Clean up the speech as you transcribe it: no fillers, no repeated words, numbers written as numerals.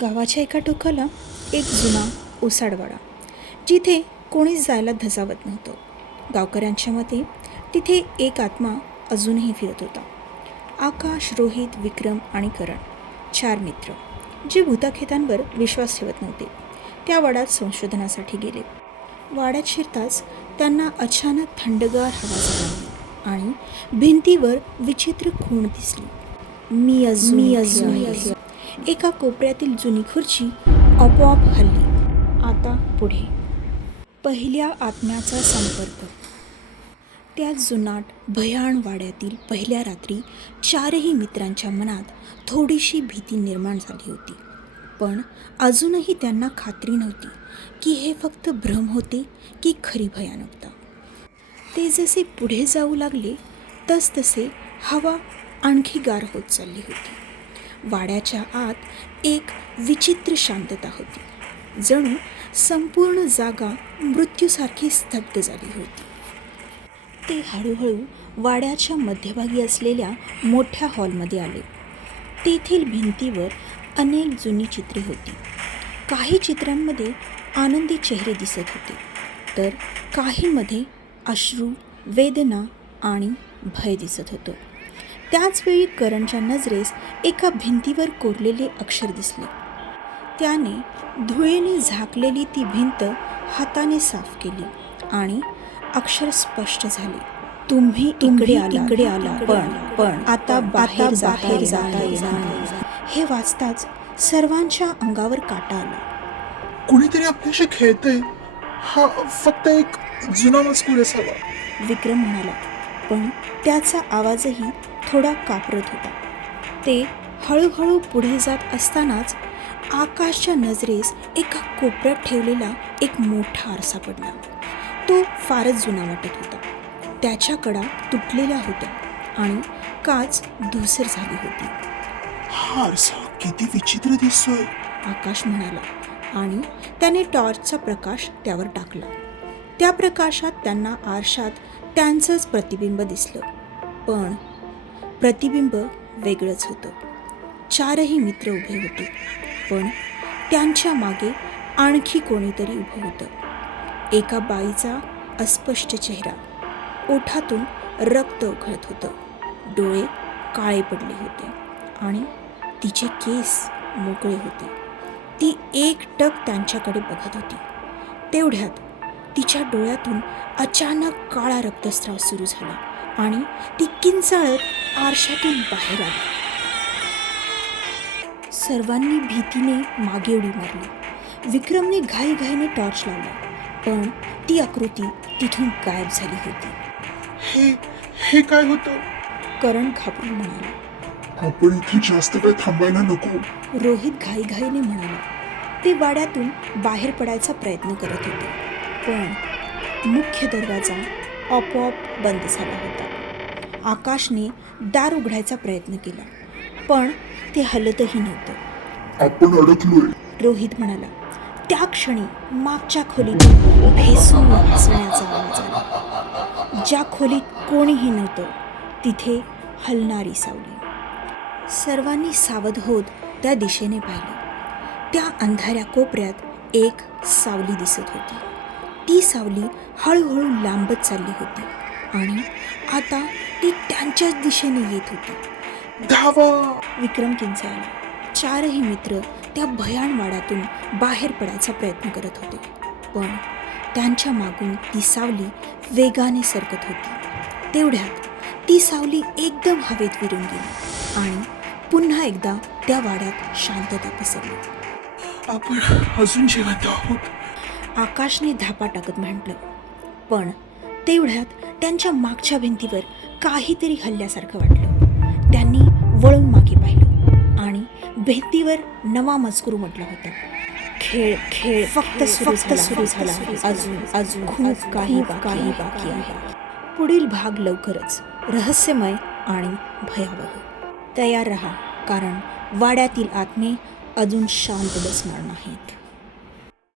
गावाच्या एका टोकाला एक जुना ओसाडवाडा, जिथे कोणीच जायला धजावत नव्हतं. गावकऱ्यांच्या मते तिथे एक आत्मा अजूनही फिरत होता. आकाश, रोहित, विक्रम आणि करण, 4 मित्र जे भूताखेतांवर विश्वास ठेवत नव्हते, त्या वाड्यात संशोधनासाठी गेले. वाड्यात शिरताच त्यांना अचानक थंडगार हवा जाणवली आणि भिंतीवर विचित्र खूण दिसली. मी अजून इथे." एका कोपऱ्यातील जुनी खुर्ची आपोआप हलली. आता पुढे. पहिल्या आत्म्याचा संपर्क. त्या जुनाट भयाण वाड्यातील पहिल्या रात्री 4ही मित्रांच्या मनात थोडीशी भीती निर्माण झाली होती. पण अजूनही त्यांना खात्री नव्हती की हे फक्त भ्रम होते की खरी भयानकता. ते जसे पुढे जाऊ लागले तसतसे हवा आणखी गार होत चालली होती. वाड्याच्या आत एक विचित्र शांतता होती. जणू संपूर्ण जागा मृत्यूसारखी स्तब्ध झाली होती. ते हळूहळू वाड्याच्या मध्यभागी असलेल्या मोठ्या हॉलमध्ये आले. तेथील भिंतीवर अनेक जुनी चित्रे होती. काही चित्रांमध्ये आनंदी चेहरे दिसत होते, तर काहींमध्ये अश्रू, वेदना आणि भय दिसत होतं. त्याचवेळी करणच्या नजरेस एका भिंतीवर कोरलेले अक्षर दिसले. त्याने धुळेने झाकलेली ती भिंत हाताने साफ केली आणि अक्षर स्पष्ट झाले. तुम्ही इकडे आला, पण आता बाहेर जाता येणार नाही." हे वाचताच सर्वांच्या अंगावर काटा आला. कुणीतरी आपल्याशी खेळतंय. हा फक्त एक जुना मजकूर असावा, विक्रम म्हणाला, पण त्याचा आवाजही थोडा कापरत होता. ते हळूहळू पुढे जात असतानाच आकाशच्या नजरेस एका कोपऱ्यात ठेवलेला एक मोठा आरसा पडला. तो फारच जुना वाटत होता. त्याच्या कडा तुटलेल्या होत्या आणि काच धूसर झाली होती. हा आरसा किती विचित्र दिसतोय, आकाश म्हणाला आणि त्याने टॉर्चचा प्रकाश त्यावर टाकला. त्या प्रकाशात त्यांना आरशात त्यांचंच प्रतिबिंब दिसलं, पण प्रतिबिंब वेगळंच होतं. 4ही मित्र उभे होते, पण त्यांच्या मागे आणखी कोणीतरी उभं होतं. एका बाईचा अस्पष्ट चेहरा, ओठातून रक्त उकळत होतं, डोळे काळे पडले होते आणि तिचे केस मोकळे होते. ती एकटक त्यांच्याकडे बघत होती. तेवढ्यात तिच्या डोळ्यातून अचानक काळा रक्तस्राव सुरू झाला आणि ती किंचाळत आरशातून बाहेर आली. सर्वांनी भीतीने मागे उडी मारली. विक्रमने घाईघाईने टॉर्च लावला, पण ती आकृती तिथून गायब झाली होती. हे काय होतं? करण घाबरून म्हणाला. आपण इथे जास्त वेळ थांबायला नको, रोहित घाईघाईने म्हणाला. ते वाड्यातून बाहेर पडायचा प्रयत्न करत होते, पण मुख्य दरवाजा आपोआप बंद झाला होता. आकाशने दार उघडायचा प्रयत्न केला, पण ते हलतही नव्हतं. आपण अडकलोय, रोहित म्हणाला. त्या क्षणी मागच्या खोलीतून भेसून हसण्याचा आवाज आला. ज्या खोलीत कोणीही नव्हतं तिथे हलणारी सावली. सर्वांनी सावध होत त्या दिशेने पाहिले. त्या अंधाऱ्या कोपऱ्यात एक सावली दिसत होती. ती सावली हळूहळू लांबत चालली होती आणि आता ती त्यांच्याच दिशेने येत होती. धावा, विक्रम किंचाळला. 4ही मित्र त्या भयाण वाड्यातून बाहेर पडायचा प्रयत्न करत होते, पण त्यांच्या मागून ती सावली वेगाने सरकत होती. तेवढ्यात ती सावली एकदम हवेत विरून गेली आणि पुन्हा एकदा त्या वाड्यात शांतता पसरली. आपण अजून जिवंत आहोत, आकाशने धापा टाकत म्हटलं, पण तेवढ्यात त्यांच्या मागच्या भिंतीवर काहीतरी हल्ल्यासारखं वाटलं. त्यांनी वळून मागे पाहिलं आणि भिंतीवर नवा मजकूर म्हटला होता. खेळ फक्त सुरू झाला, अजून खूप काही बाकी आहे. पुढील भाग लवकरच. रहस्यमय आणि भयावह. तयार रहा, कारण वाड्यातील आत्मे अजून शांत बसणार नाहीत.